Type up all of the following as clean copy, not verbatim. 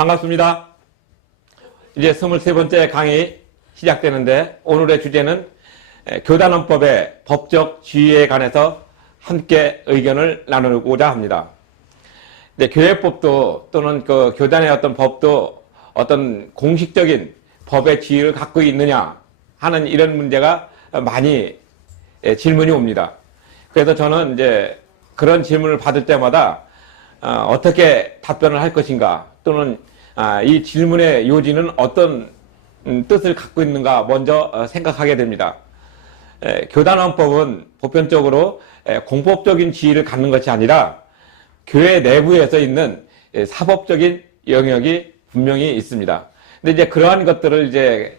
반갑습니다. 이제 23번째 강의 시작되는데 오늘의 주제는 교단원법의 법적 지위에 관해서 함께 의견을 나누고자 합니다. 교회법도 또는 그 교단의 어떤 법도 어떤 공식적인 법의 지위를 갖고 있느냐 하는 이런 문제가 많이 질문이 옵니다. 그래서 저는 이제 그런 질문을 받을 때마다 어떻게 답변을 할 것인가 또는 이 질문의 요지는 어떤 뜻을 갖고 있는가 먼저 생각하게 됩니다. 교단원법은 보편적으로 공법적인 지위를 갖는 것이 아니라 교회 내부에서 있는 사법적인 영역이 분명히 있습니다. 근데 이제 그러한 것들을 이제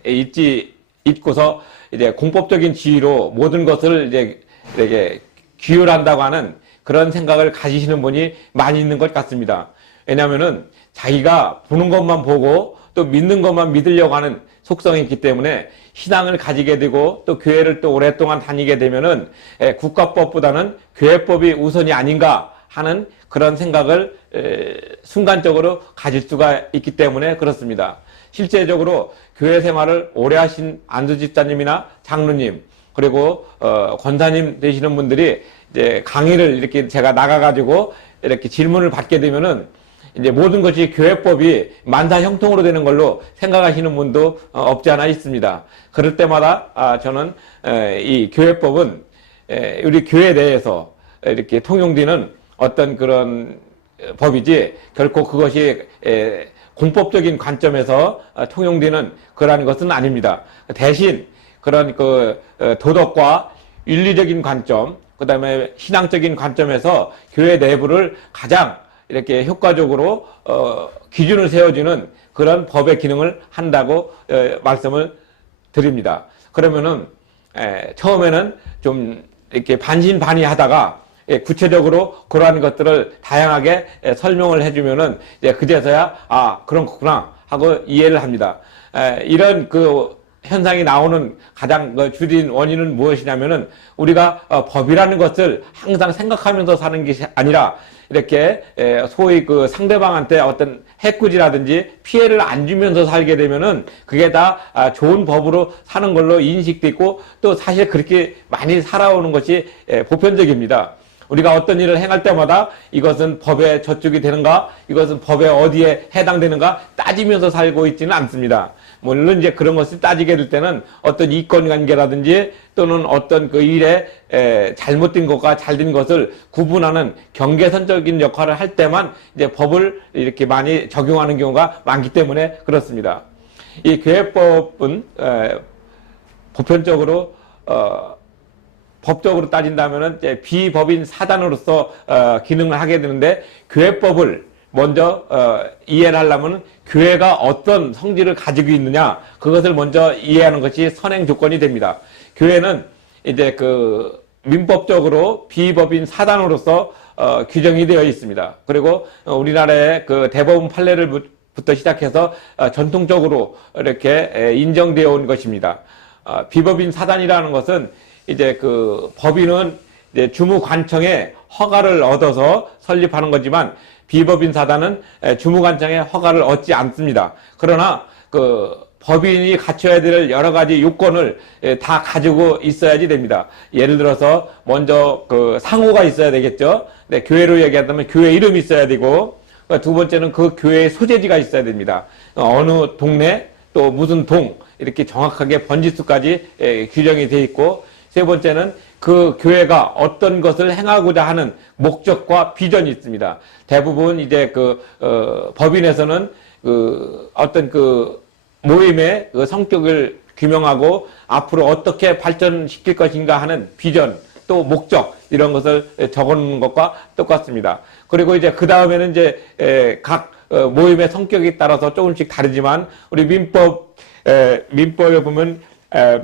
잊고서 이제 공법적인 지위로 모든 것을 이제 이렇게 규율한다고 하는 그런 생각을 가지시는 분이 많이 있는 것 같습니다. 왜냐하면은 자기가 보는 것만 보고 또 믿는 것만 믿으려고 하는 속성이 있기 때문에 신앙을 가지게 되고 또 교회를 또 오랫동안 다니게 되면은 국가법보다는 교회법이 우선이 아닌가 하는 그런 생각을 순간적으로 가질 수가 있기 때문에 그렇습니다. 실제적으로 교회 생활을 오래 하신 안수 집사님이나 장로님 그리고 권사님 되시는 분들이 이제 강의를 이렇게 제가 나가가지고 이렇게 질문을 받게 되면은 이제 모든 것이 교회법이 만사 형통으로 되는 걸로 생각하시는 분도 없지 않아 있습니다. 그럴 때마다 저는 이 교회법은 우리 교회 내에서 이렇게 통용되는 어떤 그런 법이지 결코 그것이 공법적인 관점에서 통용되는 그러한 것은 아닙니다. 대신 그런 그 도덕과 윤리적인 관점, 그 다음에 신앙적인 관점에서 교회 내부를 가장 이렇게 효과적으로 기준을 세워주는 그런 법의 기능을 한다고 말씀을 드립니다. 그러면은 처음에는 좀 이렇게 반신반의하다가 구체적으로 그러한 것들을 다양하게 설명을 해주면은 그제서야 그런 거구나 하고 이해를 합니다. 이런 그 현상이 나오는 가장 주된 원인은 무엇이냐면은 우리가 법이라는 것을 항상 생각하면서 사는 것이 아니라 이렇게 소위 그 상대방한테 어떤 해코지라든지 피해를 안 주면서 살게 되면은 그게 다 좋은 법으로 사는 걸로 인식돼 있고 또 사실 그렇게 많이 살아오는 것이 보편적입니다. 우리가 어떤 일을 행할 때마다 이것은 법에 저촉이 되는가, 이것은 법에 어디에 해당되는가 따지면서 살고 있지는 않습니다. 물론 이제 그런 것을 따지게 될 때는 어떤 이권 관계라든지 또는 어떤 그 일에 잘못된 것과 잘된 것을 구분하는 경계선적인 역할을 할 때만 이제 법을 이렇게 많이 적용하는 경우가 많기 때문에 그렇습니다. 이 교회법은 보편적으로 법적으로 따진다면은 비법인 사단으로서 기능을 하게 되는데 교회법을 먼저 이해를 하려면 교회가 어떤 성질을 가지고 있느냐 그것을 먼저 이해하는 것이 선행 조건이 됩니다. 교회는 이제 그 민법적으로 비법인 사단으로서 규정이 되어 있습니다. 그리고 우리나라의 그 대법원 판례를부터 시작해서 전통적으로 이렇게 인정되어 온 것입니다. 비법인 사단이라는 것은 이제 그 법인은 이제 주무관청의 허가를 얻어서 설립하는 거지만 비법인 사단은 주무관청의 허가를 얻지 않습니다. 그러나 그 법인이 갖춰야 될 여러 가지 요건을 다 가지고 있어야지 됩니다. 예를 들어서 먼저 그 상호가 있어야 되겠죠. 네, 교회로 얘기한다면 교회 이름이 있어야 되고 두 번째는 그 교회의 소재지가 있어야 됩니다. 어느 동네 또 무슨 동 이렇게 정확하게 번지수까지 규정이 돼 있고 세 번째는 그 교회가 어떤 것을 행하고자 하는 목적과 비전이 있습니다. 대부분 이제 그 법인에서는 그 어떤 그 모임의 그 성격을 규명하고 앞으로 어떻게 발전시킬 것인가 하는 비전 또 목적 이런 것을 적어놓는 것과 똑같습니다. 그리고 이제 그 다음에는 이제 각 모임의 성격에 따라서 조금씩 다르지만 우리 민법에 보면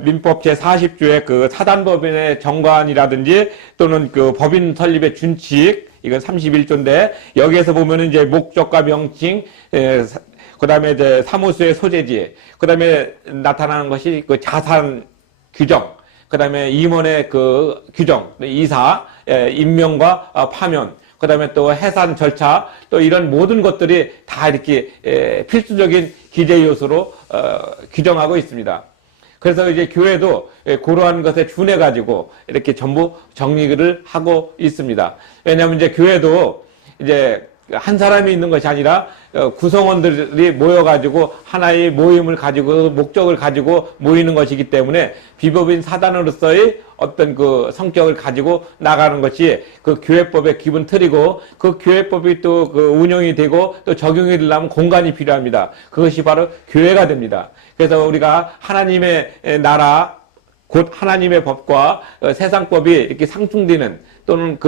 민법 제40조의 그 사단법인의 정관이라든지 또는 그 법인 설립의 준칙 이건 31조인데 여기에서 보면은 이제 목적과 명칭 그 다음에 이제 사무소의 소재지 그 다음에 나타나는 것이 그 자산 규정 그 다음에 임원의 그 규정 이사 임명과 파면 그다음에 또 해산 절차, 또 이런 모든 것들이 다 이렇게 필수적인 기재 요소로 규정하고 있습니다. 그래서 이제 교회도 그러한 것에 준해 가지고 이렇게 전부 정리를 하고 있습니다. 왜냐하면 이제 교회도 이제 한 사람이 있는 것이 아니라 구성원들이 모여가지고 하나의 모임을 가지고 목적을 가지고 모이는 것이기 때문에 비법인 사단으로서의 어떤 그 성격을 가지고 나가는 것이 그 교회법의 기본 틀이고, 그 교회법이 또 그 운영이 되고 또 적용이 되려면 공간이 필요합니다. 그것이 바로 교회가 됩니다. 그래서 우리가 하나님의 나라, 곧 하나님의 법과 세상법이 이렇게 상충되는, 또는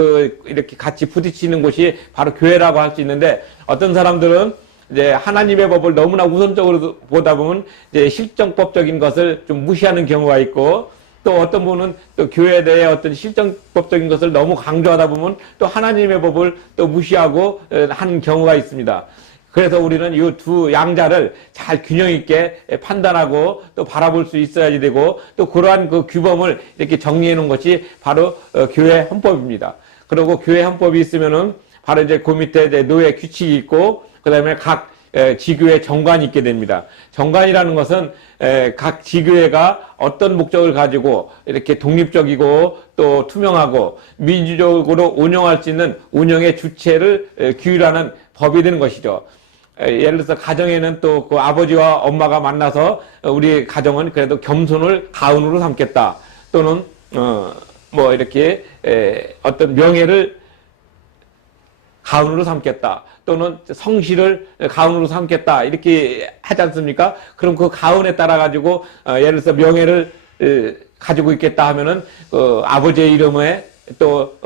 이렇게 같이 부딪히는 곳이 바로 교회라고 할 수 있는데, 어떤 사람들은 이제 하나님의 법을 너무나 우선적으로 보다 보면 이제 실정법적인 것을 좀 무시하는 경우가 있고, 또 어떤 분은 또 교회에 대해 어떤 실정법적인 것을 너무 강조하다 보면 또 하나님의 법을 또 무시하고 하는 경우가 있습니다. 그래서 우리는 이 두 양자를 잘 균형 있게 판단하고 또 바라볼 수 있어야지 되고, 또 그러한 그 규범을 이렇게 정리해 놓은 것이 바로 교회 헌법입니다. 그리고 교회 헌법이 있으면은 바로 이제 그 밑에 이제 노예 규칙이 있고, 그 다음에 각 지교회 정관이 있게 됩니다. 정관이라는 것은 각 지교회가 어떤 목적을 가지고 이렇게 독립적이고 또 투명하고 민주적으로 운영할 수 있는 운영의 주체를 규율하는 법이 되는 것이죠. 예를 들어서 가정에는 또 그 아버지와 엄마가 만나서 우리 가정은 그래도 겸손을 가훈으로 삼겠다, 또는 뭐 이렇게 어떤 명예를 가훈으로 삼겠다, 또는 성실을 가훈으로 삼겠다, 이렇게 하지 않습니까? 그럼 그 가훈에 따라 가지고 예를 들어서 명예를 가지고 있겠다 하면은 아버지의 이름에 또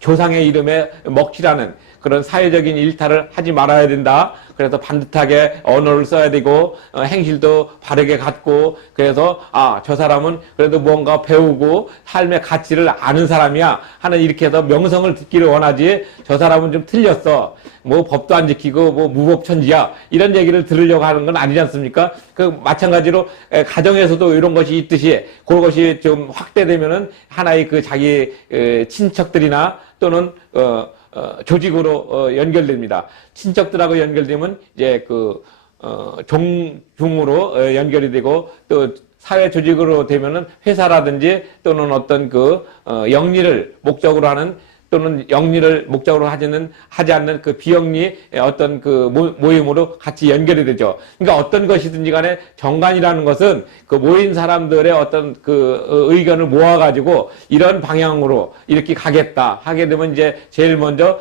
조상의 이름에 먹칠하는 그런 사회적인 일탈을 하지 말아야 된다. 그래서 반듯하게 언어를 써야 되고 행실도 바르게 갖고, 그래서 저 사람은 그래도 뭔가 배우고 삶의 가치를 아는 사람이야 하는, 이렇게 해서 명성을 듣기를 원하지, 저 사람은 좀 틀렸어, 뭐 법도 안 지키고 뭐 무법천지야, 이런 얘기를 들으려고 하는 건 아니지 않습니까? 그 마찬가지로 가정에서도 이런 것이 있듯이 그것이 좀 확대되면은 하나의 그 자기 친척들이나 또는 조직으로 연결됩니다. 친척들하고 연결되면 이제 종중으로 연결이 되고, 또 사회 조직으로 되면은 회사라든지 또는 어떤 영리를 목적으로 하는, 또는 영리를 목적으로 하지 않는 그 비영리 어떤 모임으로 같이 연결이 되죠. 그러니까 어떤 것이든지 간에 정관이라는 것은 그 모인 사람들의 어떤 의견을 모아가지고 이런 방향으로 이렇게 가겠다 하게 되면, 이제 제일 먼저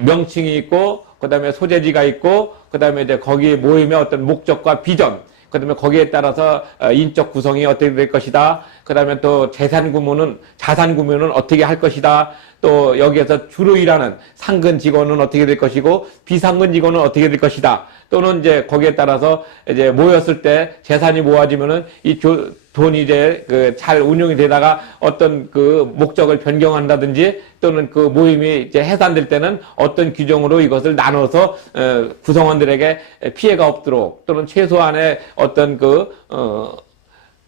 명칭이 있고, 그 다음에 소재지가 있고, 그 다음에 이제 거기 모임의 어떤 목적과 비전, 그 다음에 거기에 따라서 인적 구성이 어떻게 될 것이다. 그 다음에 또 자산 구매는 어떻게 할 것이다. 또 여기에서 주로 일하는 상근 직원은 어떻게 될 것이고, 비상근 직원은 어떻게 될 것이다. 또는 이제 거기에 따라서 이제 모였을 때 재산이 모아지면은 이 돈이 이제 잘 운용이 되다가 어떤 목적을 변경한다든지, 또는 그 모임이 이제 해산될 때는 어떤 규정으로 이것을 나눠서 구성원들에게 피해가 없도록, 또는 최소한의 어떤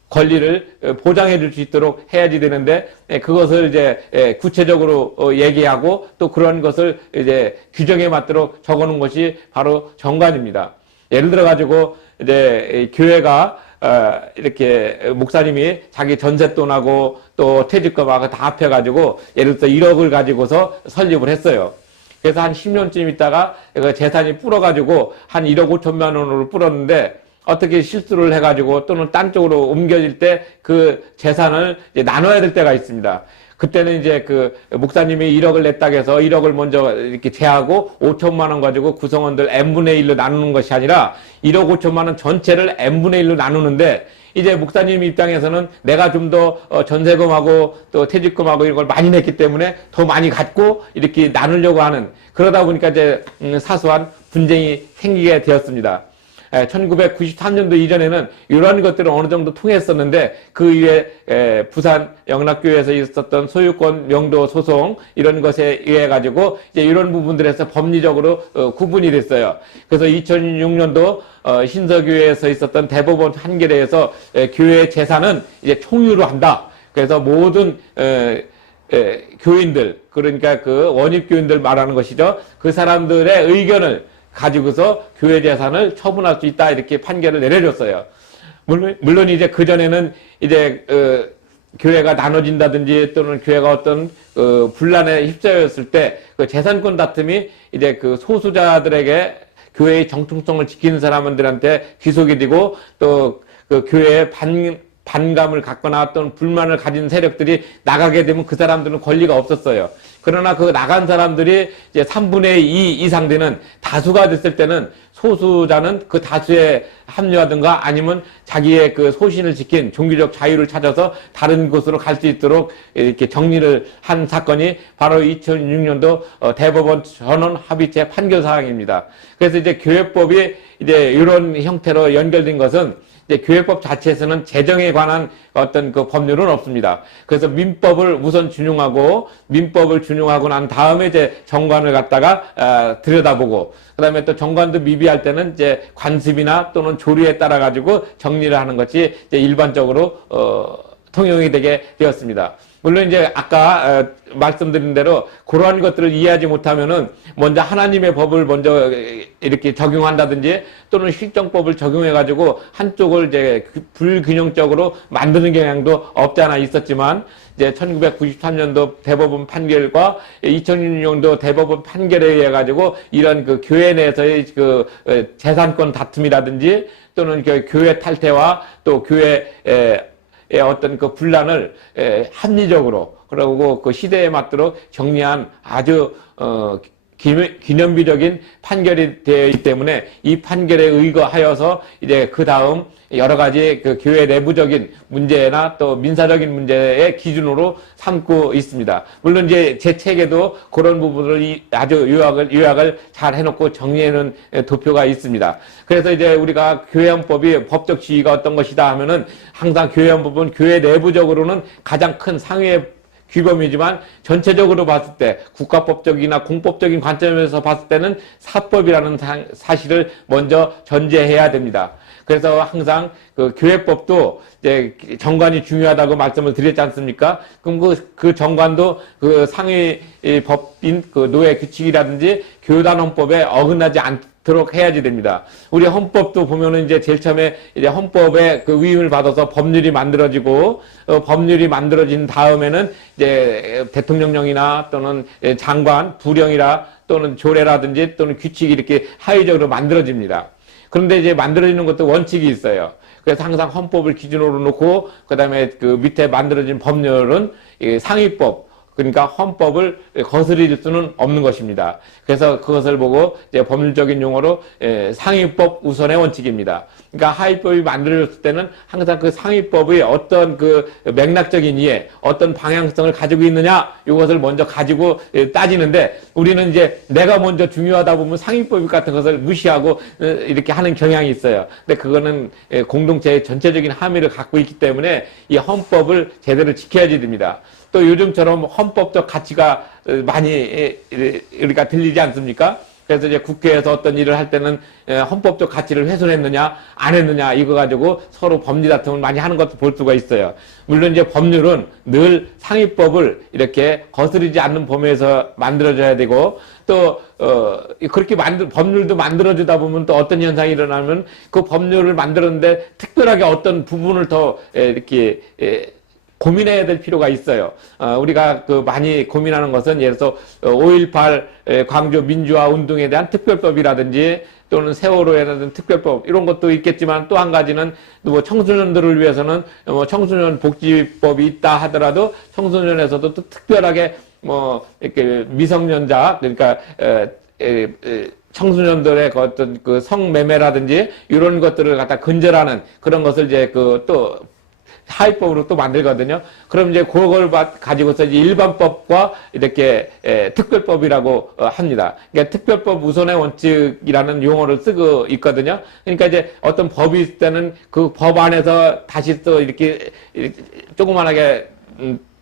권리를 보장해 줄 수 있도록 해야지 되는데, 그것을 이제 구체적으로 얘기하고 또 그런 것을 이제 규정에 맞도록 적어 놓은 것이 바로 정관입니다. 예를 들어 가지고 이제 교회가 이렇게 목사님이 자기 전셋돈하고 또 퇴직금하고 다 합해가지고 예를 들어서 1억을 가지고서 설립을 했어요. 그래서 한 10년쯤 있다가 재산이 불어가지고 한 1억 5천만 원으로 불었는데, 어떻게 실수를 해가지고 또는 딴 쪽으로 옮겨질 때 그 재산을 이제 나눠야 될 때가 있습니다. 그때는 이제 목사님이 1억을 냈다고 해서 1억을 먼저 이렇게 제하고 5천만 원 가지고 구성원들 n분의 1로 나누는 것이 아니라 1억 5천만 원 전체를 n분의 1로 나누는데, 이제 목사님 입장에서는 내가 좀 더 전세금하고 또 퇴직금하고 이런 걸 많이 냈기 때문에 더 많이 갖고 이렇게 나누려고 하는, 그러다 보니까 이제 사소한 분쟁이 생기게 되었습니다. 1993년도 이전에는 이런 것들은 어느 정도 통했었는데, 그 이후에 부산 영락교회에서 있었던 소유권 명도 소송 이런 것에 의해 가지고 이제 이런 부분들에서 법리적으로 구분이 됐어요. 그래서 2006년도 신서교회에서 있었던 대법원 판결에서 교회의 재산은 이제 총유로 한다. 그래서 모든 교인들, 그러니까 그 원입교인들 말하는 것이죠. 그 사람들의 의견을 가지고서 교회 재산을 처분할 수 있다, 이렇게 판결을 내려줬어요. 물론 이제 그전에는 이제, 교회가 나눠진다든지 또는 교회가 어떤, 분란에 휩싸였을 때 그 재산권 다툼이 이제 그 소수자들에게 교회의 정통성을 지키는 사람들한테 귀속이 되고 또 그 교회의 반감을 갖거나 또는 불만을 가진 세력들이 나가게 되면 그 사람들은 권리가 없었어요. 그러나 그 나간 사람들이 이제 3분의 2 이상 되는 다수가 됐을 때는 소수자는 그 다수에 합류하든가 아니면 자기의 그 소신을 지킨 종교적 자유를 찾아서 다른 곳으로 갈 수 있도록 이렇게 정리를 한 사건이 바로 2006년도 대법원 전원 합의체 판결 사항입니다. 그래서 이제 교회법이 이제 이런 형태로 연결된 것은 이제 교회법 자체에서는 재정에 관한 어떤 그 법률은 없습니다. 그래서 민법을 우선 준용하고 민법을 준용하고 난 다음에 이제 정관을 갖다가 들여다보고 그다음에 또 정관도 미비할 때는 이제 관습이나 또는 조례에 따라 가지고 정리를 하는 것이 이제 일반적으로 통용이 되게 되었습니다. 물론 이제 아까 말씀드린 대로 그러한 것들을 이해하지 못하면은 먼저 하나님의 법을 먼저 이렇게 적용한다든지 또는 실정법을 적용해 가지고 한쪽을 이제 불균형적으로 만드는 경향도 없지 않아 있었지만 이제 1993년도 대법원 판결과 2006년도 대법원 판결에 의해 가지고 이런 그 교회 내에서의 그 재산권 다툼이라든지 또는 그 교회 탈퇴와 또 교회 어떤 그 분란을 합리적으로 그리고 그 시대에 맞도록 정리한 아주 기념비적인 판결이 되어 있기 때문에 이 판결에 의거하여서 이제 그 다음 여러 가지 그 교회 내부적인 문제나 또 민사적인 문제의 기준으로 삼고 있습니다. 물론 이제 제 책에도 그런 부분을 아주 요약을 잘 해놓고 정리해놓은 도표가 있습니다. 그래서 이제 우리가 교회헌법이 법적 지위가 어떤 것이다 하면은 항상 교회헌법은 교회 내부적으로는 가장 큰 상위의 규범이지만 전체적으로 봤을 때 국가법적이나 공법적인 관점에서 봤을 때는 사법이라는 사실을 먼저 전제해야 됩니다. 그래서 항상 그 교회법도 이제 정관이 중요하다고 말씀을 드렸지 않습니까? 그럼 그 정관도 그 상위 법인 그 노예 규칙이라든지 교단 헌법에 어긋나지 않도록 해야지 됩니다. 우리 헌법도 보면은 이제 제일 처음에 이제 헌법에 그 위임을 받아서 법률이 만들어지고 법률이 만들어진 다음에는 이제 대통령령이나 또는 장관, 부령이라 또는 조례라든지 또는 규칙이 이렇게 하위적으로 만들어집니다. 그런데 이제 만들어지는 것도 원칙이 있어요. 그래서 항상 헌법을 기준으로 놓고 그다음에 그 밑에 만들어진 법률은 상위법, 그러니까 헌법을 거스릴 수는 없는 것입니다. 그래서 그것을 보고 이제 법률적인 용어로 상위법 우선의 원칙입니다. 그러니까 하위법이 만들어졌을 때는 항상 그 상위법의 어떤 그 맥락적인 이해, 어떤 방향성을 가지고 있느냐, 이것을 먼저 가지고 따지는데 우리는 이제 내가 먼저 중요하다 보면 상위법 같은 것을 무시하고 이렇게 하는 경향이 있어요. 근데 그거는 공동체의 전체적인 함의를 갖고 있기 때문에 이 헌법을 제대로 지켜야지 됩니다. 또 요즘처럼 헌법적 가치가 많이 우리가 들리지 않습니까? 그래서 이제 국회에서 어떤 일을 할 때는 헌법적 가치를 훼손했느냐 안 했느냐 이거 가지고 서로 법리 다툼을 많이 하는 것도 볼 수가 있어요. 물론 이제 법률은 늘 상위법을 이렇게 거스르지 않는 범위에서 만들어져야 되고 또 그렇게 법률도 만들어주다 보면 또 어떤 현상이 일어나면 그 법률을 만들었는데 특별하게 어떤 부분을 더 이렇게 고민해야 될 필요가 있어요. 우리가 그 많이 고민하는 것은 예를 들어서 5.18 광주 민주화 운동에 대한 특별법이라든지 또는 세월호에 대한 특별법 이런 것도 있겠지만 또 한 가지는 뭐 청소년들을 위해서는 뭐 청소년 복지법이 있다 하더라도 청소년에서도 또 특별하게 뭐 이렇게 미성년자 그러니까 청소년들의 그 어떤 그 성매매라든지 이런 것들을 갖다 근절하는 그런 것을 이제 그 또 하위법으로 또 만들거든요. 그럼 이제 그걸 가지고서 이제 일반법과 이렇게 특별법이라고 합니다. 그러니까 특별법 우선의 원칙이라는 용어를 쓰고 있거든요. 그러니까 이제 어떤 법이 있을 때는 그 법 안에서 다시 또 이렇게 조그만하게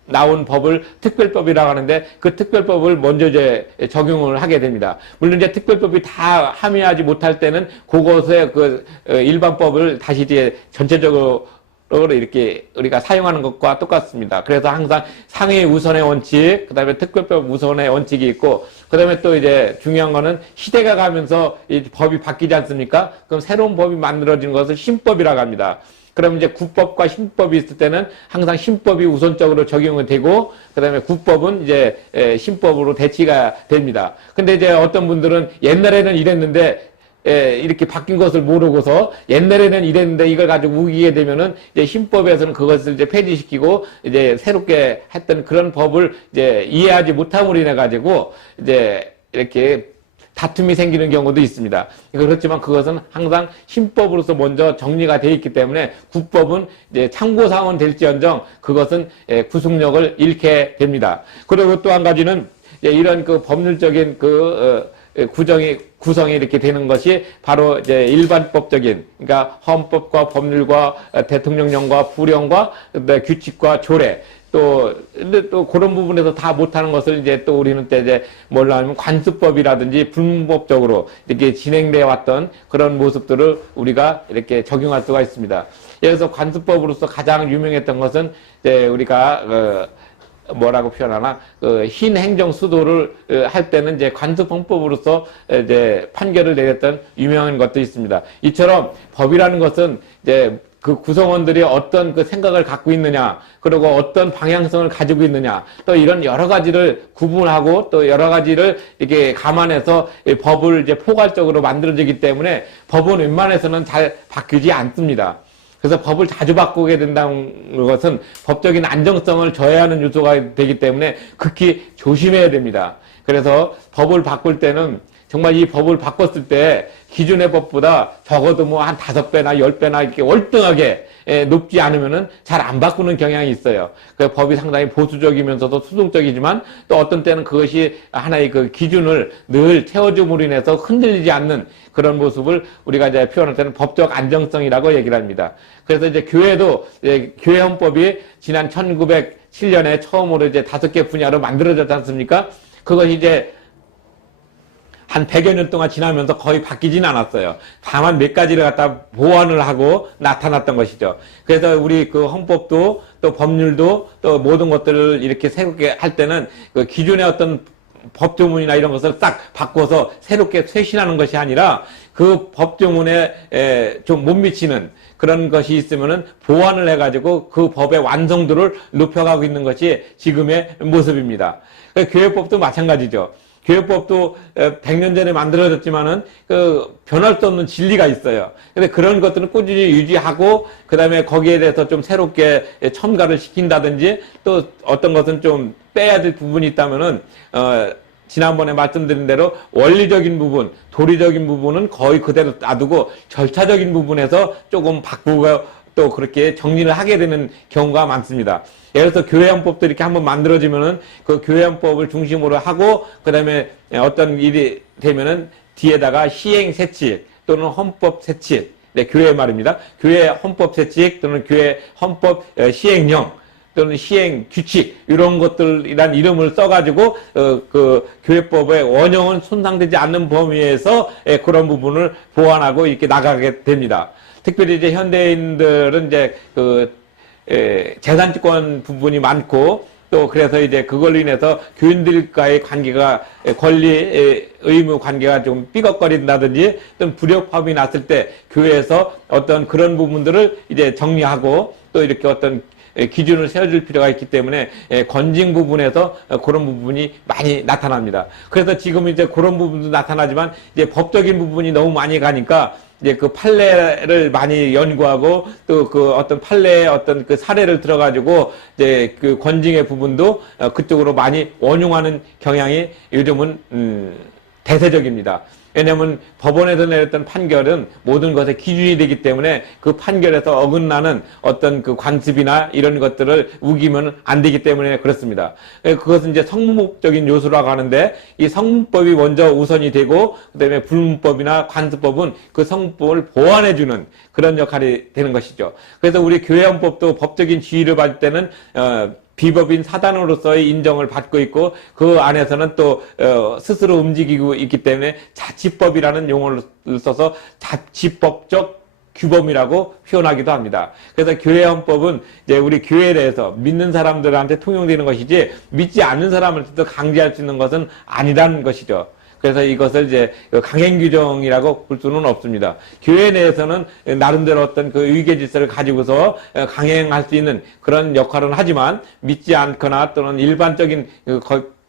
나온 법을 특별법이라고 하는데 그 특별법을 먼저 이제 적용을 하게 됩니다. 물론 이제 특별법이 다 함의하지 못할 때는 그것의 그 일반법을 다시 이제 전체적으로 이렇게 우리가 사용하는 것과 똑같습니다. 그래서 항상 상위 우선의 원칙, 그 다음에 특별법 우선의 원칙이 있고, 그 다음에 또 이제 중요한 거는 시대가 가면서 이 법이 바뀌지 않습니까? 그럼 새로운 법이 만들어지는 것을 신법이라고 합니다. 그럼 이제 국법과 신법이 있을 때는 항상 신법이 우선적으로 적용이 되고, 그 다음에 국법은 이제 신법으로 대치가 됩니다. 근데 이제 어떤 분들은 옛날에는 이랬는데, 이렇게 바뀐 것을 모르고서 옛날에는 이랬는데 이걸 가지고 우기게 되면은 이제 신법에서는 그것을 이제 폐지시키고 이제 새롭게 했던 그런 법을 이제 이해하지 못함으로 인해 가지고 이제 이렇게 다툼이 생기는 경우도 있습니다. 그렇지만 그것은 항상 신법으로서 먼저 정리가 되어 있기 때문에 국법은 이제 참고사항은 될지언정 그것은 구속력을 잃게 됩니다. 그리고 또 한 가지는 이런 그 법률적인 구성이 이렇게 되는 것이 바로 이제 일반법적인, 그러니까 헌법과 법률과 대통령령과 부령과 규칙과 조례, 근데 또 그런 부분에서 다 못하는 것을 이제 또 우리는 때 이제 뭘로 하면 관습법이라든지 불문법적으로 이렇게 진행되어 왔던 그런 모습들을 우리가 이렇게 적용할 수가 있습니다. 그래서 관습법으로서 가장 유명했던 것은 이제 우리가 뭐라고 표현하나, 흰 행정 수도를 할 때는 이제 관습헌법으로서 이제 판결을 내렸던 유명한 것도 있습니다. 이처럼 법이라는 것은 이제 그 구성원들이 어떤 그 생각을 갖고 있느냐, 그리고 어떤 방향성을 가지고 있느냐, 또 이런 여러 가지를 구분하고 또 여러 가지를 이렇게 감안해서 법을 이제 포괄적으로 만들어지기 때문에 법은 웬만해서는 잘 바뀌지 않습니다. 그래서 법을 자주 바꾸게 된다는 것은 법적인 안정성을 저해하는 요소가 되기 때문에 극히 조심해야 됩니다. 그래서 법을 바꿀 때는 정말 이 법을 바꿨을 때 기존의 법보다 적어도 뭐 한 5배나 10배나 이렇게 월등하게 높지 않으면은 잘 안 바꾸는 경향이 있어요. 그 법이 상당히 보수적이면서도 수동적이지만 또 어떤 때는 그것이 하나의 그 기준을 늘 채워줌으로 인해서 흔들리지 않는 그런 모습을 우리가 이제 표현할 때는 법적 안정성이라고 얘기를 합니다. 그래서 이제 교회도 교회 헌법이 지난 1907년에 처음으로 이제 5개 분야로 만들어졌지 않습니까? 그것이 이제 한 100여 년 동안 지나면서 거의 바뀌진 않았어요. 다만 몇 가지를 갖다 보완을 하고 나타났던 것이죠. 그래서 우리 그 헌법도 또 법률도 또 모든 것들을 이렇게 새롭게 할 때는 그 기존의 어떤 법조문이나 이런 것을 싹 바꿔서 새롭게 쇄신하는 것이 아니라 그 법조문에 좀 못 미치는 그런 것이 있으면은 보완을 해가지고 그 법의 완성도를 높여가고 있는 것이 지금의 모습입니다. 교회법도 마찬가지죠. 교회법도 100년 전에 만들어졌지만은 변할 수 없는 진리가 있어요. 근데 그런 것들은 꾸준히 유지하고 그다음에 거기에 대해서 좀 새롭게 첨가를 시킨다든지 또 어떤 것은 좀 빼야 될 부분이 있다면은 지난번에 말씀드린 대로 원리적인 부분, 도리적인 부분은 거의 그대로 놔두고 절차적인 부분에서 조금 바꾸고 또 그렇게 정리를 하게 되는 경우가 많습니다. 예를 들어서 교회헌법도 이렇게 한번 만들어지면은 그 교회헌법을 중심으로 하고 그다음에 어떤 일이 되면은 뒤에다가 시행세칙 또는 헌법세칙, 네, 교회 말입니다. 교회 헌법세칙 또는 교회 헌법 시행령 또는 시행규칙 이런 것들이란 이름을 써가지고 그 교회법의 원형은 손상되지 않는 범위에서 그런 부분을 보완하고 이렇게 나가게 됩니다. 특별히 이제 현대인들은 이제 재산주권 부분이 많고 또 그래서 이제 그걸로 인해서 교인들과의 관계가 권리 의무 관계가 좀 삐걱거린다든지 또는 불협화음이 났을 때 교회에서 어떤 그런 부분들을 이제 정리하고 또 이렇게 어떤 기준을 세워줄 필요가 있기 때문에 건징 부분에서 그런 부분이 많이 나타납니다. 그래서 지금 이제 그런 부분도 나타나지만 이제 법적인 부분이 너무 많이 가니까 이제 그 판례를 많이 연구하고 또 그 어떤 판례의 어떤 그 사례를 들어가지고 이제 그 건징의 부분도 그쪽으로 많이 원용하는 경향이 요즘은 대세적입니다. 왜냐하면 법원에서 내렸던 판결은 모든 것의 기준이 되기 때문에 그 판결에서 어긋나는 어떤 그 관습이나 이런 것들을 우기면 안 되기 때문에 그렇습니다. 그것은 이제 성문법적인 요소라고 하는데 이 성문법이 먼저 우선이 되고 그다음에 불문법이나 관습법은 그 성문법을 보완해주는 그런 역할이 되는 것이죠. 그래서 우리 교회헌법도 법적인 지위를 받을 때는 비법인 사단으로서의 인정을 받고 있고 그 안에서는 또 스스로 움직이고 있기 때문에 자치법이라는 용어를 써서 자치법적 규범이라고 표현하기도 합니다. 그래서 교회 헌법은 이제 우리 교회에 대해서 믿는 사람들한테 통용되는 것이지 믿지 않는 사람한테도 강제할 수 있는 것은 아니라는 것이죠. 그래서 이것을 이제 강행 규정이라고 볼 수는 없습니다. 교회 내에서는 나름대로 어떤 그 의계 질서를 가지고서 강행할 수 있는 그런 역할은 하지만 믿지 않거나 또는 일반적인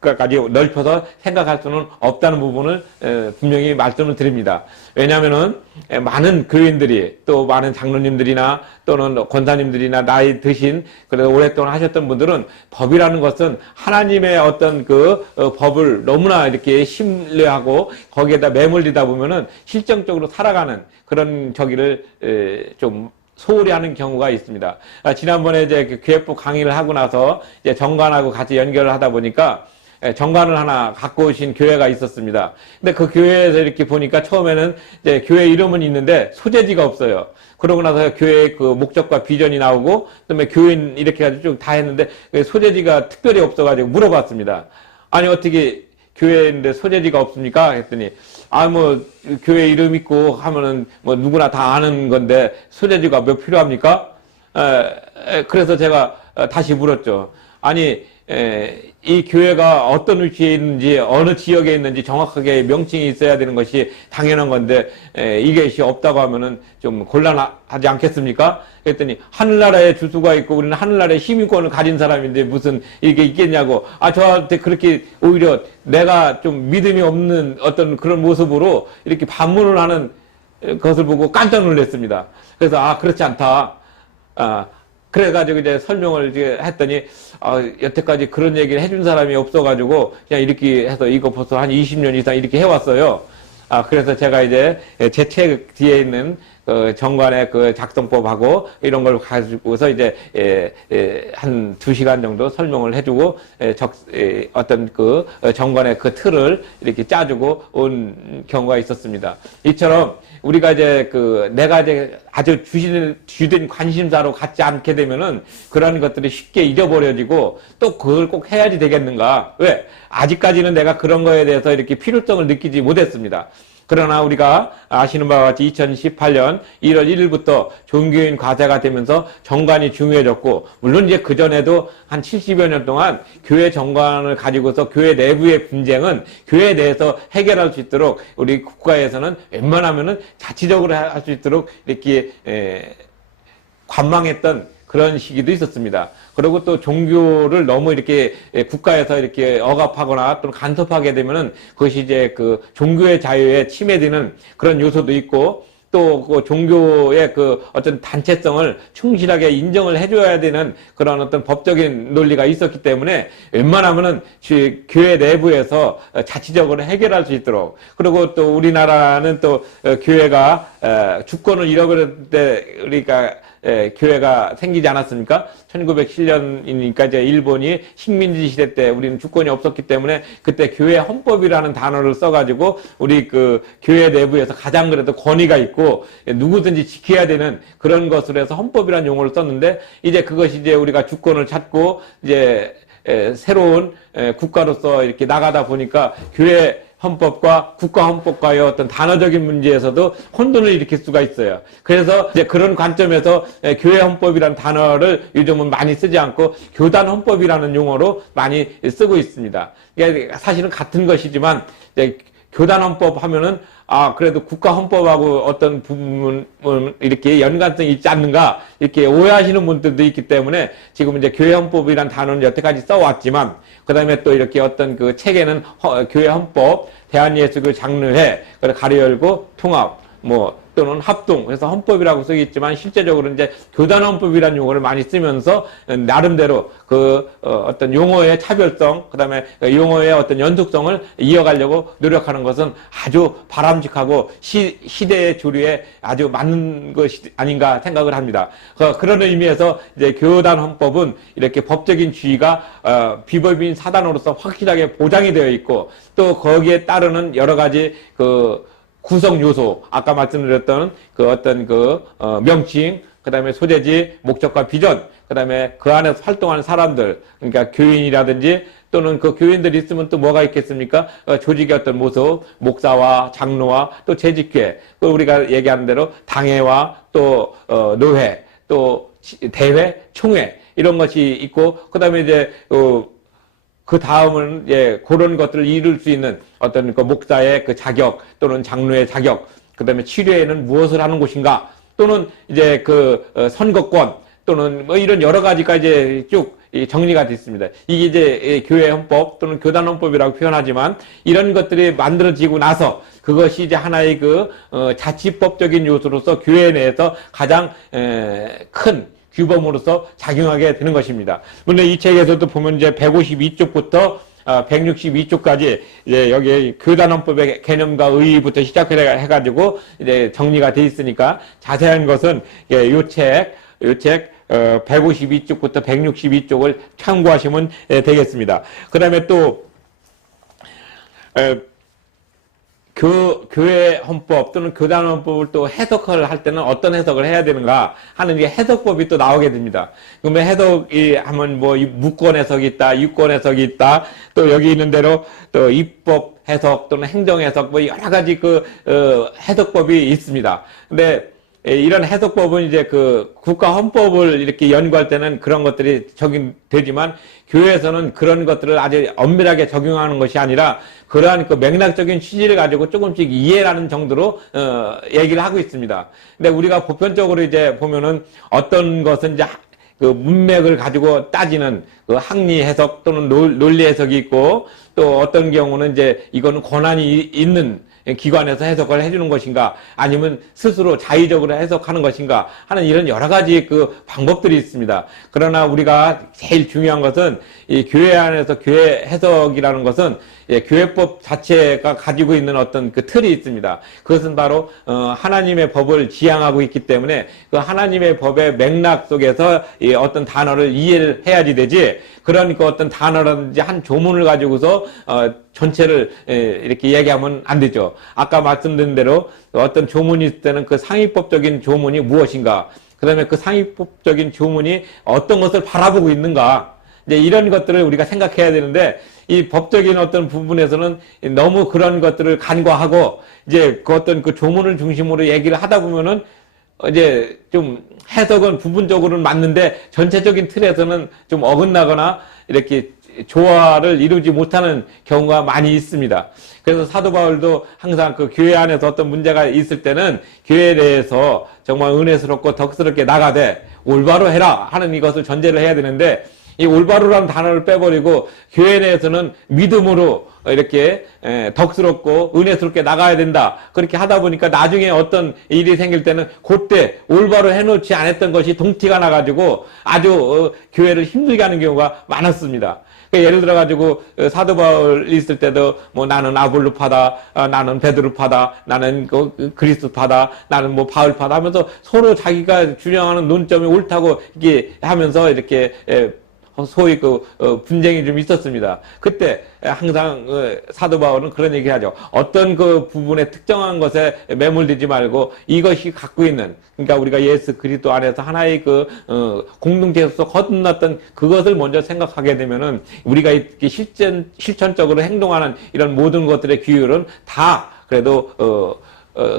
까지 넓혀서 생각할 수는 없다는 부분을 분명히 말씀을 드립니다. 왜냐하면은 많은 교인들이 또 많은 장로님들이나 또는 권사님들이나 나이 드신 그래도 오랫동안 하셨던 분들은 법이라는 것은 하나님의 어떤 그 법을 너무나 이렇게 신뢰하고 거기에다 매몰리다 보면은 실정적으로 살아가는 그런 저기를 좀 소홀히 하는 경우가 있습니다. 지난번에 이제 교회법 강의를 하고 나서 이제 정관하고 같이 연결을 하다 보니까 정관을 하나 갖고 오신 교회가 있었습니다. 근데 그 교회에서 이렇게 보니까 처음에는 이제 교회 이름은 있는데 소재지가 없어요. 그러고 나서 교회의 그 목적과 비전이 나오고, 그다음에 교인 이렇게 해가지고 쭉 다 했는데 소재지가 특별히 없어가지고 물어봤습니다. 아니, 어떻게 교회인데 소재지가 없습니까? 했더니, 뭐, 교회 이름 있고 하면은 뭐 누구나 다 아는 건데 소재지가 몇 필요합니까? 그래서 제가 다시 물었죠. 아니, 이 교회가 어떤 위치에 있는지 어느 지역에 있는지 정확하게 명칭이 있어야 되는 것이 당연한 건데 이것이 없다고 하면은 좀 곤란하지 않겠습니까? 그랬더니 하늘나라에 주수가 있고 우리는 하늘나라에 시민권을 가진 사람인데 무슨 이게 있겠냐고. 저한테 그렇게 오히려 내가 좀 믿음이 없는 어떤 그런 모습으로 이렇게 반문을 하는 것을 보고 깜짝 놀랐습니다. 그래서 그렇지 않다. 그래가지고 이제 설명을 이제 했더니, 여태까지 그런 얘기를 해준 사람이 없어가지고, 그냥 이렇게 해서 이거 벌써 한 20년 이상 이렇게 해왔어요. 그래서 제가 이제 제 책 뒤에 있는 정관의 그 작성법하고 이런 걸 가지고서 이제 한 2시간 정도 설명을 해주고 어떤 그 정관의 그 틀을 이렇게 짜주고 온 경우가 있었습니다. 이처럼 우리가 이제 내가 이제 아주 주된 관심사로 갖지 않게 되면은 그런 것들이 쉽게 잊어버려지고 또 그걸 꼭 해야지 되겠는가? 왜? 아직까지는 내가 그런 거에 대해서 이렇게 필요성을 느끼지 못했습니다. 그러나 우리가 아시는 바와 같이 2018년 1월 1일부터 종교인 과제가 되면서 정관이 중요해졌고, 물론 이제 그전에도 한 70여 년 동안 교회 정관을 가지고서 교회 내부의 분쟁은 교회 내에서 해결할 수 있도록 우리 국가에서는 웬만하면은 자치적으로 할 수 있도록 이렇게 관망했던 그런 시기도 있었습니다. 그리고 또 종교를 너무 이렇게 국가에서 이렇게 억압하거나 또는 간섭하게 되면은 그것이 이제 그 종교의 자유에 침해되는 그런 요소도 있고, 또 그 종교의 그 어떤 단체성을 충실하게 인정을 해줘야 되는 그런 어떤 법적인 논리가 있었기 때문에 웬만하면은 교회 내부에서 자치적으로 해결할 수 있도록, 그리고 또 우리나라는 또 교회가 주권을 잃어버릴 때 우리가 교회가 생기지 않았습니까? 1907년이니까 이제 일본이 식민지 시대 때 우리는 주권이 없었기 때문에 그때 교회 헌법이라는 단어를 써가지고 우리 그 교회 내부에서 가장 그래도 권위가 있고 누구든지 지켜야 되는 그런 것으로 해서 헌법이라는 용어를 썼는데, 이제 그것이 이제 우리가 주권을 찾고 이제 새로운 국가로서 이렇게 나가다 보니까 교회 헌법과 국가 헌법과의 어떤 단어적인 문제에서도 혼돈을 일으킬 수가 있어요. 그래서 이제 그런 관점에서 교회 헌법이라는 단어를 요즘은 많이 쓰지 않고 교단 헌법이라는 용어로 많이 쓰고 있습니다. 그러니까 사실은 같은 것이지만 이제 교단 헌법 하면은 그래도 국가 헌법하고 어떤 부분은 이렇게 연관성이 있지 않는가 이렇게 오해하시는 분들도 있기 때문에 지금 이제 교회 헌법이란 단어는 여태까지 써왔지만, 그 다음에 또 이렇게 어떤 그 책에는 교회 헌법, 대한예수교 장로회, 가로 열고 통합, 또는 합동, 그래서 헌법이라고 쓰겠지만 실제적으로 이제 교단 헌법이라는 용어를 많이 쓰면서 나름대로 어떤 용어의 차별성, 그 다음에 용어의 어떤 연속성을 이어가려고 노력하는 것은 아주 바람직하고 시대의 조류에 아주 맞는 것이 아닌가 생각을 합니다. 그런 의미에서 이제 교단 헌법은 이렇게 법적인 지위가 비법인 사단으로서 확실하게 보장이 되어 있고, 또 거기에 따르는 여러 가지 구성 요소, 아까 말씀드렸던 어떤 명칭, 그 다음에 소재지, 목적과 비전, 그 다음에 그 안에서 활동하는 사람들, 그러니까 교인이라든지 또는 그 교인들이 있으면 또 뭐가 있겠습니까? 조직의 어떤 모습, 목사와 장로와 또 재직회, 또 우리가 얘기하는 대로 당회와 또 노회, 또 대회, 총회 이런 것이 있고, 그다음에 이제 그 다음은 그런 것들을 이룰 수 있는 어떤 그 목사의 그 자격 또는 장로의 자격, 그다음에 치료에는 무엇을 하는 곳인가, 또는 이제 그 선거권 또는 뭐 이런 여러 가지가 이제 쭉 정리가 되어 있습니다. 이게 이제 교회 헌법 또는 교단 헌법이라고 표현하지만, 이런 것들이 만들어지고 나서 그것이 이제 하나의 그 자치법적인 요소로서 교회 내에서 가장 큰 규범으로서 작용하게 되는 것입니다. 물론 이 책에서도 보면 이제 152쪽부터 162쪽까지 이제 여기 교단헌법의 개념과 의의부터 시작해가지고 이제 정리가 돼 있으니까, 자세한 것은 요 책 152쪽부터 162쪽을 참고하시면 되겠습니다. 그 다음에 또 교회 헌법 또는 교단 헌법을 또 해석을 할 때는 어떤 해석을 해야 되는가 하는 게 해석법이 또 나오게 됩니다. 그러면 해석이 하면 뭐 무권 해석이 있다, 유권 해석이 있다, 또 여기 있는 대로 또 입법 해석 또는 행정 해석 뭐 여러 가지 해석법이 있습니다. 근데 이런 해석법은 이제 그 국가 헌법을 이렇게 연구할 때는 그런 것들이 적용되지만, 교회에서는 그런 것들을 아주 엄밀하게 적용하는 것이 아니라 그러한 그 맥락적인 취지를 가지고 조금씩 이해하는 정도로 얘기를 하고 있습니다. 근데 우리가 보편적으로 이제 보면은 어떤 것은 이제 그 문맥을 가지고 따지는 그 학리 해석 또는 논리 해석이 있고, 또 어떤 경우는 이제 이거는 권한이 있는 기관에서 해석을 해주는 것인가, 아니면 스스로 자의적으로 해석하는 것인가 하는 이런 여러 가지 그 방법들이 있습니다. 그러나 우리가 제일 중요한 것은 이 교회 안에서 교회 해석이라는 것은 교회법 자체가 가지고 있는 어떤 그 틀이 있습니다. 그것은 바로 하나님의 법을 지향하고 있기 때문에 그 하나님의 법의 맥락 속에서 이 어떤 단어를 이해를 해야지 되지, 그런 그 어떤 단어라든지 한 조문을 가지고서 전체를 이렇게 얘기하면 안 되죠. 아까 말씀드린 대로 어떤 조문이 있을 때는 그 상위법적인 조문이 무엇인가, 그 다음에 그 상위법적인 조문이 어떤 것을 바라보고 있는가, 이제 이런 것들을 우리가 생각해야 되는데, 이 법적인 어떤 부분에서는 너무 그런 것들을 간과하고 이제 그 어떤 그 조문을 중심으로 얘기를 하다 보면은 이제 좀 해석은 부분적으로는 맞는데 전체적인 틀에서는 좀 어긋나거나 이렇게 조화를 이루지 못하는 경우가 많이 있습니다. 그래서 사도 바울도 항상 그 교회 안에서 어떤 문제가 있을 때는 교회 내에서 정말 은혜스럽고 덕스럽게 나가되 올바로 해라 하는 이것을 전제를 해야 되는데, 이 올바로라는 단어를 빼버리고 교회 내에서는 믿음으로 이렇게 덕스럽고 은혜스럽게 나가야 된다, 그렇게 하다 보니까 나중에 어떤 일이 생길 때는 그때 올바로 해놓지 않았던 것이 동티가 나가지고 아주 교회를 힘들게 하는 경우가 많았습니다. 예를 들어가지고 사도 바울 있을 때도 뭐 나는 아볼로파다, 나는 베드로파다, 나는 그리스도파다, 나는 뭐 바울파다 하면서 서로 자기가 주장하는 논점이 옳다고 이렇게 하면서 이렇게 소위 분쟁이 좀 있었습니다. 그때 항상 사도 바울은 그런 얘기를 하죠. 어떤 그 부분에 특정한 것에 매몰되지 말고 이것이 갖고 있는, 그러니까 우리가 예수 그리스도 안에서 하나의 공동체에서 거듭났던 그것을 먼저 생각하게 되면은 우리가 이렇게 실천적으로 행동하는 이런 모든 것들의 규율은 다 그래도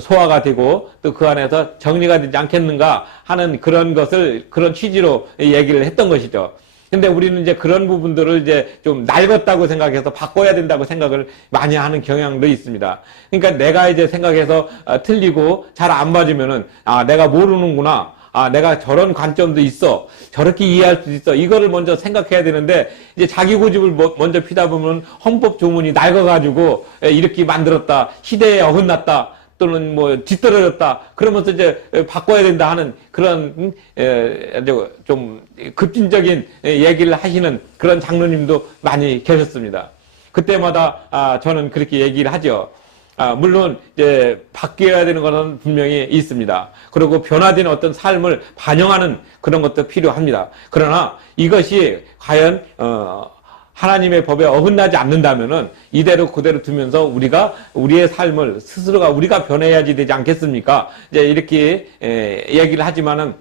소화가 되고 또 그 안에서 정리가 되지 않겠는가 하는 그런 것을, 그런 취지로 얘기를 했던 것이죠. 근데 우리는 이제 그런 부분들을 이제 좀 낡았다고 생각해서 바꿔야 된다고 생각을 많이 하는 경향도 있습니다. 그러니까 내가 이제 생각해서 틀리고 잘 안 맞으면은, 내가 모르는구나, 내가 저런 관점도 있어, 저렇게 이해할 수도 있어, 이거를 먼저 생각해야 되는데, 이제 자기 고집을 먼저 피다 보면 헌법 조문이 낡아가지고 이렇게 만들었다, 시대에 어긋났다, 또는 뭐 뒤떨어졌다, 그러면서 이제 바꿔야 된다 하는 그런 좀 급진적인 얘기를 하시는 그런 장로님도 많이 계셨습니다. 그때마다 저는 그렇게 얘기를 하죠. 물론 이제 바뀌어야 되는 것은 분명히 있습니다. 그리고 변화된 어떤 삶을 반영하는 그런 것도 필요합니다. 그러나 이것이 과연 하나님의 법에 어긋나지 않는다면은 이대로 그대로 두면서 우리가 우리의 삶을 스스로가 우리가 변해야지 되지 않겠습니까? 이제 이렇게 얘기를 하지만은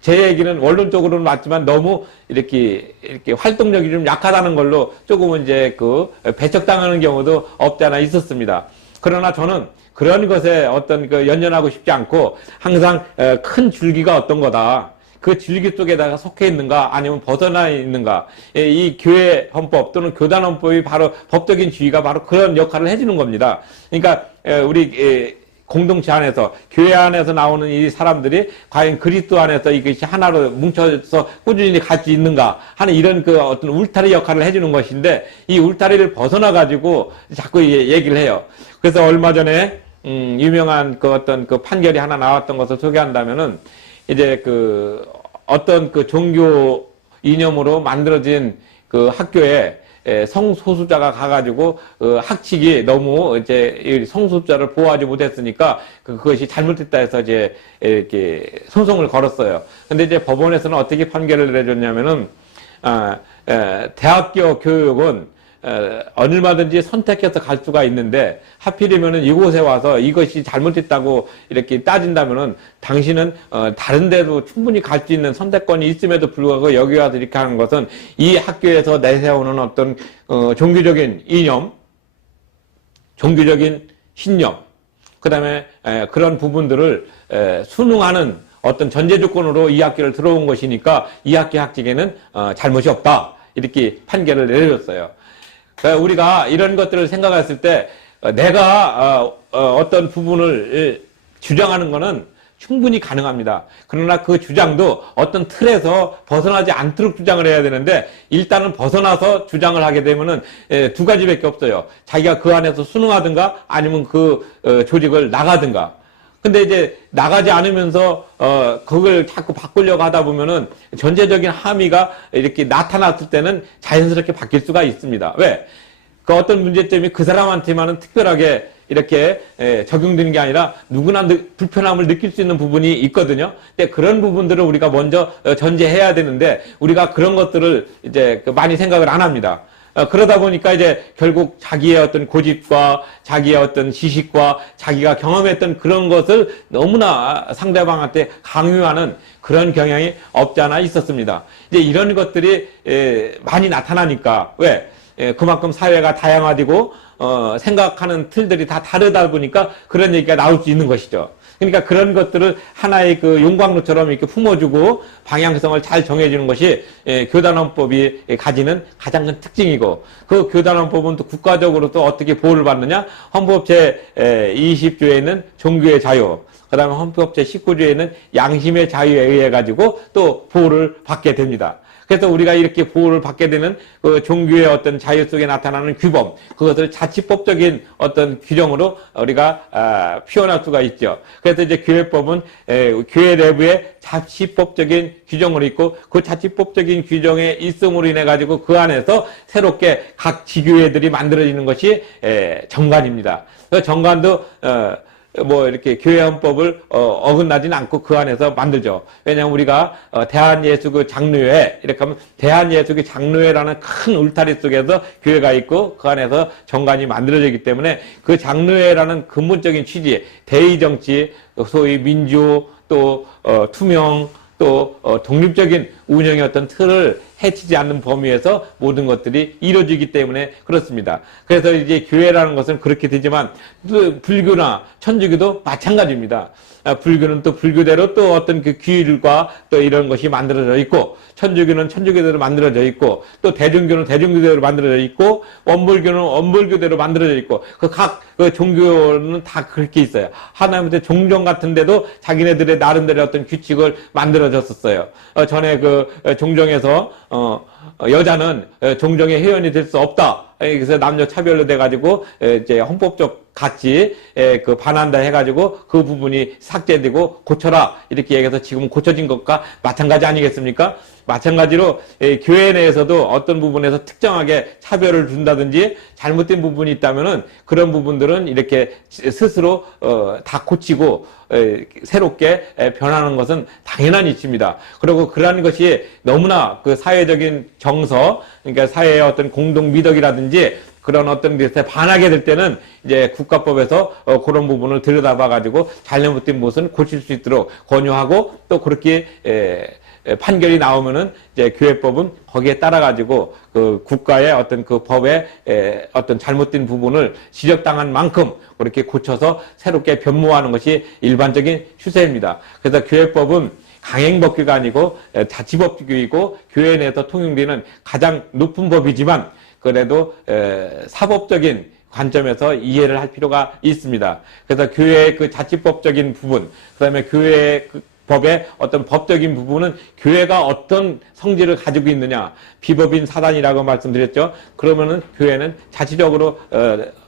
제 얘기는 원론적으로는 맞지만 너무 이렇게 활동력이 좀 약하다는 걸로 조금은 이제 그 배척당하는 경우도 없지 않아 있었습니다. 그러나 저는 그런 것에 어떤 그 연연하고 싶지 않고 항상 큰 줄기가 어떤 거다. 그 줄기 속에다가 속해 있는가 아니면 벗어나 있는가. 이 교회 헌법 또는 교단 헌법이 바로 법적인 지위가 바로 그런 역할을 해주는 겁니다. 그러니까 우리 공동체 안에서 교회 안에서 나오는 이 사람들이 과연 그리스도 안에서 이것이 하나로 뭉쳐서 꾸준히 갈 수 있는가 하는 이런 그 어떤 울타리 역할을 해주는 것인데 이 울타리를 벗어나 가지고 자꾸 얘기를 해요. 그래서 얼마 전에 유명한 그 어떤 그 판결이 하나 나왔던 것을 소개한다면은 이제 그 어떤 그 종교 이념으로 만들어진 그 학교에 성소수자가 가가지고 학칙이 너무 이제 성소수자를 보호하지 못했으니까 그것이 잘못됐다 해서 이제 이렇게 소송을 걸었어요. 근데 이제 법원에서는 어떻게 판결을 내줬냐면은 대학교 교육은 얼마든지 선택해서 갈 수가 있는데 하필이면은 이곳에 와서 이것이 잘못됐다고 이렇게 따진다면은 당신은 다른 데도 충분히 갈 수 있는 선택권이 있음에도 불구하고 여기 와서 이렇게 하는 것은 이 학교에서 내세우는 어떤 종교적인 이념, 종교적인 신념, 그다음에 그런 부분들을 순응하는 어떤 전제 조건으로 이 학교를 들어온 것이니까 이 학교 학칙에는 잘못이 없다 이렇게 판결을 내려줬어요. 우리가 이런 것들을 생각했을 때 내가 어떤 부분을 주장하는 것은 충분히 가능합니다. 그러나 그 주장도 어떤 틀에서 벗어나지 않도록 주장을 해야 되는데 일단은 벗어나서 주장을 하게 되면은 두 가지밖에 없어요. 자기가 그 안에서 순응하든가 아니면 그 조직을 나가든가. 근데 이제 나가지 않으면서 그걸 자꾸 바꾸려고 하다 보면은 전체적인 함의가 이렇게 나타났을 때는 자연스럽게 바뀔 수가 있습니다. 왜? 그 어떤 문제점이 그 사람한테만은 특별하게 이렇게 적용되는 게 아니라 누구나 불편함을 느낄 수 있는 부분이 있거든요. 근데 그런 부분들을 우리가 먼저 전제해야 되는데 우리가 그런 것들을 이제 많이 생각을 안 합니다. 그러다 보니까 이제 결국 자기의 어떤 고집과 자기의 어떤 지식과 자기가 경험했던 그런 것을 너무나 상대방한테 강요하는 그런 경향이 없지 않아 있었습니다. 이제 이런 것들이 많이 나타나니까 왜? 그만큼 사회가 다양화되고 생각하는 틀들이 다 다르다 보니까 그런 얘기가 나올 수 있는 것이죠. 그러니까 그런 것들을 하나의 그 용광로처럼 이렇게 품어주고 방향성을 잘 정해주는 것이 교단헌법이 가지는 가장 큰 특징이고 그 교단헌법은 또 국가적으로 또 어떻게 보호를 받느냐? 헌법 제 20조에는 종교의 자유, 그 다음에 헌법 제 19조에는 양심의 자유에 의해 가지고 또 보호를 받게 됩니다. 그래서 우리가 이렇게 보호를 받게 되는 그 종교의 어떤 자유 속에 나타나는 규범, 그것을 자치법적인 어떤 규정으로 우리가 표현할 수가 있죠. 그래서 이제 교회법은 교회 내부에 자치법적인 규정으로 있고 그 자치법적인 규정에 있음으로 인해 가지고 그 안에서 새롭게 각 지교회들이 만들어지는 것이 정관입니다. 그 정관도 뭐 이렇게 교회 헌법을 어긋나진 않고 그 안에서 만들죠. 왜냐하면 우리가 대한예수교 장로회 이렇게 하면 대한예수교 장로회라는 큰 울타리 속에서 교회가 있고 그 안에서 정관이 만들어지기 때문에 그 장로회라는 근본적인 취지, 대의정치, 소위 민주 또 투명 또 독립적인 운영의 어떤 틀을 해치지 않는 범위에서 모든 것들이 이루어지기 때문에 그렇습니다. 그래서 이제 교회라는 것은 그렇게 되지만 또 불교나 천주교도 마찬가지입니다. 불교는 또 불교대로 또 어떤 그 규율과 또 이런 것이 만들어져 있고 천주교는 천주교대로 만들어져 있고 또 대중교는 대중교대로 만들어져 있고 원불교는 원불교대로 만들어져 있고 그 각 그 종교는 다 그렇게 있어요. 하나님한테 종종 같은데도 자기네들의 나름대로 어떤 규칙을 만들어졌었어요. 전에 그 종정에서 여자는 종정의 회원이 될 수 없다. 그래서 남녀 차별로 돼가지고 이제 헌법적 같이 그 반한다 해가지고 그 부분이 삭제되고 고쳐라 이렇게 얘기해서 지금 고쳐진 것과 마찬가지 아니겠습니까? 마찬가지로 교회 내에서도 어떤 부분에서 특정하게 차별을 둔다든지 잘못된 부분이 있다면은 그런 부분들은 이렇게 스스로 다 고치고 새롭게 변하는 것은 당연한 이치입니다. 그리고 그러한 것이 너무나 그 사회적인 정서, 그러니까 사회의 어떤 공동 미덕이라든지 그런 어떤 것에 반하게 될 때는 이제 국가법에서 그런 부분을 들여다봐 가지고 잘못된 모습을 고칠 수 있도록 권유하고 또 그렇게 판결이 나오면은 이제 교회법은 거기에 따라 가지고 그 국가의 어떤 그 법의 어떤 잘못된 부분을 지적당한 만큼 그렇게 고쳐서 새롭게 변모하는 것이 일반적인 추세입니다. 그래서 교회법은 강행법규가 아니고 자치법규이고 교회 내에서 통용되는 가장 높은 법이지만 그래도 사법적인 관점에서 이해를 할 필요가 있습니다. 그래서 교회의 그 자치법적인 부분, 그다음에 교회의 그 법의 어떤 법적인 부분은 교회가 어떤 성질을 가지고 있느냐, 비법인 사단이라고 말씀드렸죠. 그러면은 교회는 자치적으로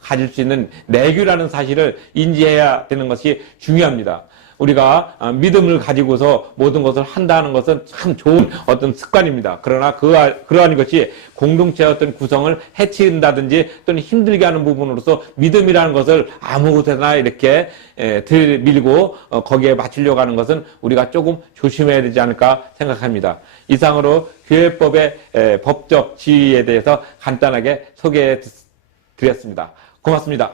가질 수 있는 내규라는 사실을 인지해야 되는 것이 중요합니다. 우리가 믿음을 가지고서 모든 것을 한다는 것은 참 좋은 어떤 습관입니다. 그러나 그러한 것이 공동체의 어떤 구성을 해친다든지 또는 힘들게 하는 부분으로서 믿음이라는 것을 아무 곳에나 이렇게 들밀고 거기에 맞추려고 하는 것은 우리가 조금 조심해야 되지 않을까 생각합니다. 이상으로 교회법의 법적 지위에 대해서 간단하게 소개해 드렸습니다. 고맙습니다.